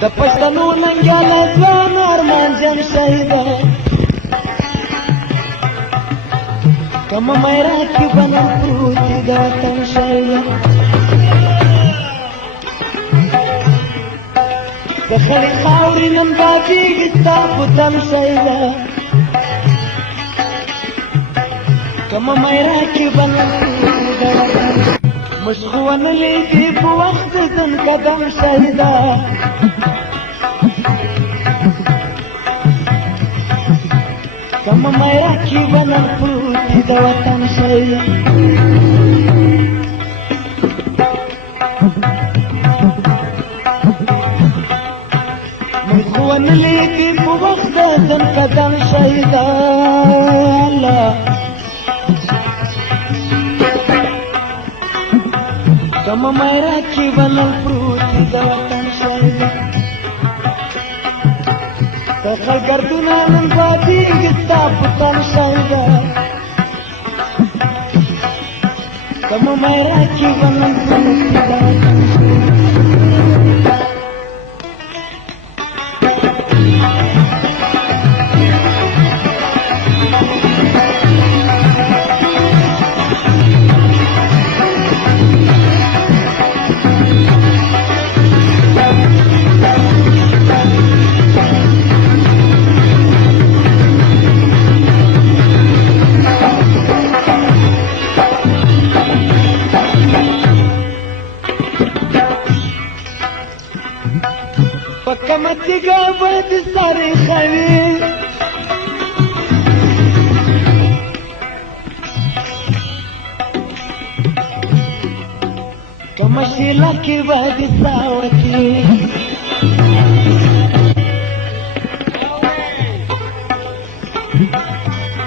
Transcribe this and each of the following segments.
د پښتنو ننګیاله ځوان ارمان جان شهیده کمه میرا کې بنم پروت دي د وطن شهیده د خړې خاورې نن بادېږي ستا په تن شهیده کمه میرا کې بنم پروت دي د وطن مشخ ونه لیدي په وخت ځن قدم شهیده کمه میرا کې بنم پروت دي د وطن شهیده مشخ ونه لیدي په وخت ځن قدم شهیده الله کمه میرا کې بنم پروت دي د وطن شهیده د خلګردونه نن بادېږي ستا په تن شهیده کمه میرا کې بنم پروت دي د وطن شهیده کمه تیګه به د سارې خوي کمه شیله کې به د ساوتي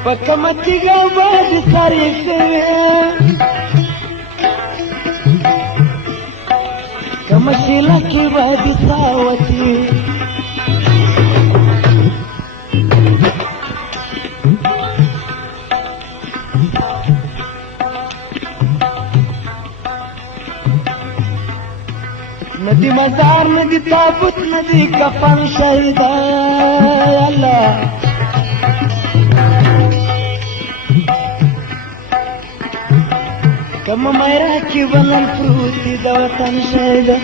په کمه تیګه به د سارې خوي کمه شیله کې به د ساوتي ندی مزار ندی تابوت ندی کفن شهیده الله کمه میرا کې بنم پروت دي د وطن شهیده